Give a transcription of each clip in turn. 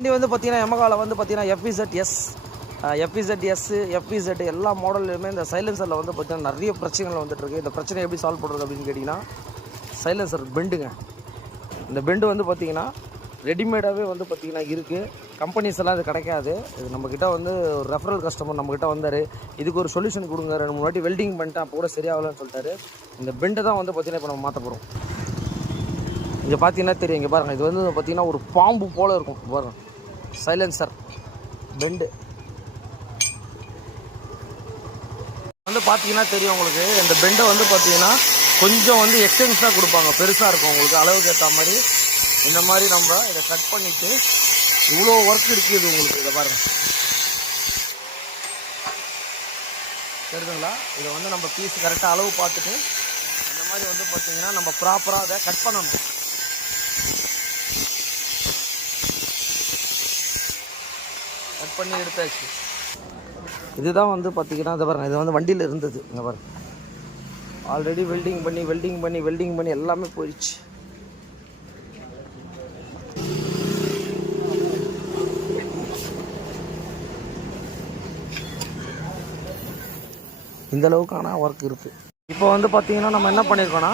வண்டி வந்து பார்த்தீங்கன்னா எமகாவில் வந்து பார்த்தீங்கன்னா எஃப்இசட்-எஸ், எஃப்இசட்-எஸ், எஃப்இசட் எல்லா மாடல்லையுமே இந்த சைலன்சரில் வந்து பார்த்தீங்கன்னா நிறைய பிரச்சனைகள் வந்துட்டுருக்கு. இந்த பிரச்சனை எப்படி சால்வ் பண்ணுறது அப்படின்னு கேட்டிங்கன்னா, சைலன்சர் பெண்டுங்க. இந்த பெண்டு வந்து பார்த்தீங்கன்னா ரெடிமேடாகவே வந்து பார்த்தீங்கன்னா இருக்குது. கம்பெனிஸ் எல்லாம் இது கிடைக்காது. இது நம்மக்கிட்ட வந்து ஒரு ரெஃபரல் கஸ்டமர் நம்மக்கிட்ட வந்தார். இதுக்கு ஒரு சொல்யூஷன் கொடுங்க, 2-3 வாட்டி வெல்டிங் பண்ணிட்டேன், அப்போ கூட சரியாகலன்னு சொல்லிட்டாரு. இந்த பெண்டை தான் வந்து பார்த்தீங்கன்னா இப்போ நம்ம மாற்ற போகிறோம். இங்கே பார்த்தீங்கன்னா தெரியும், இங்கே பாருங்கள், இது வந்து பார்த்தீங்கன்னா ஒரு பாம்பு போல் இருக்கும் பாருங்கள். சைலன்சர் பெண்டு வந்து பார்த்தீங்கன்னா தெரியும் உங்களுக்கு. இந்த பெண்டை வந்து பார்த்தீங்கன்னா கொஞ்சம் வந்து எக்ஸ்டென்ஸாக கொடுப்பாங்க, பெருசாக இருக்கும் உங்களுக்கு அளவுக்கு ஏற்ற மாதிரி. இந்த மாதிரி நம்ம இதை கட் பண்ணிவிட்டு இவ்வளோ ஒர்க் இருக்குது உங்களுக்கு. இதை பாருங்கள், தெரியுதுங்களா? இதை வந்து நம்ம பீஸ் கரெக்டாக அளவு பார்த்துட்டு இந்த மாதிரி வந்து பார்த்தீங்கன்னா நம்ம ப்ராப்பராக அதை கட் பண்ணணும். கட் பண்ணி எடுத்தாச்சு. இதுதான் வந்து பார்த்தீங்கன்னா இதை பாருங்கள், இது வந்து வண்டியில் இருந்தது. இங்கே பாருங்கள், ஆல்ரெடி வெல்டிங் பண்ணி எல்லாமே போயிடுச்சு. இந்த அளவுக்கான ஒர்க் இருக்குது. இப்போ வந்து பார்த்தீங்கன்னா நம்ம என்ன பண்ணியிருக்கோன்னா,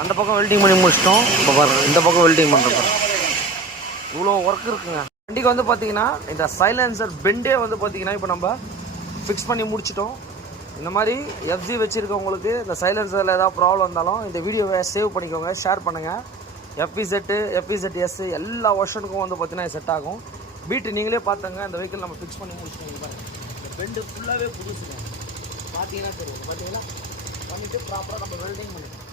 அந்த பக்கம் வெல்டிங் பண்ணி முடிச்சிட்டோம். இப்போ பாருங்கள், இந்த பக்கம் வெல்டிங் பண்ணுறோம். இவ்வளோ ஒர்க் இருக்குங்க வண்டிக்கு. வந்து பார்த்தீங்கன்னா இந்த சைலன்சர் பெண்டே வந்து பார்த்தீங்கன்னா இப்போ நம்ம ஃபிக்ஸ் பண்ணி முடிச்சிட்டோம். இந்த மாதிரி எஃப்ஜி வச்சுருக்கவங்களுக்கு இந்த சைலன்சரில் ஏதாவது ப்ராப்ளம் இருந்தாலும் இந்த வீடியோவை சேவ் பண்ணிக்கோங்க, ஷேர் பண்ணுங்கள். எஃப்இசட்டு, எஃப்இசட்-எஸ் எல்லா வருஷனுக்கும் வந்து பார்த்தீங்கன்னா செட் ஆகும். பீட்டு நீங்களே பார்த்துங்க. இந்த வெஹிக்கிள் நம்ம ஃபிக்ஸ் பண்ணி முடிச்சிட்டோம். பாருங்கள், இந்த பெண்டு ஃபுல்லாகவே புதுசுங்க. பார்த்தீங்கன்னா தெரியும். பார்த்தீங்கன்னா பண்ணிவிட்டு ப்ராப்பராக நம்ம வெல்டிங் பண்ணிட்டோம்.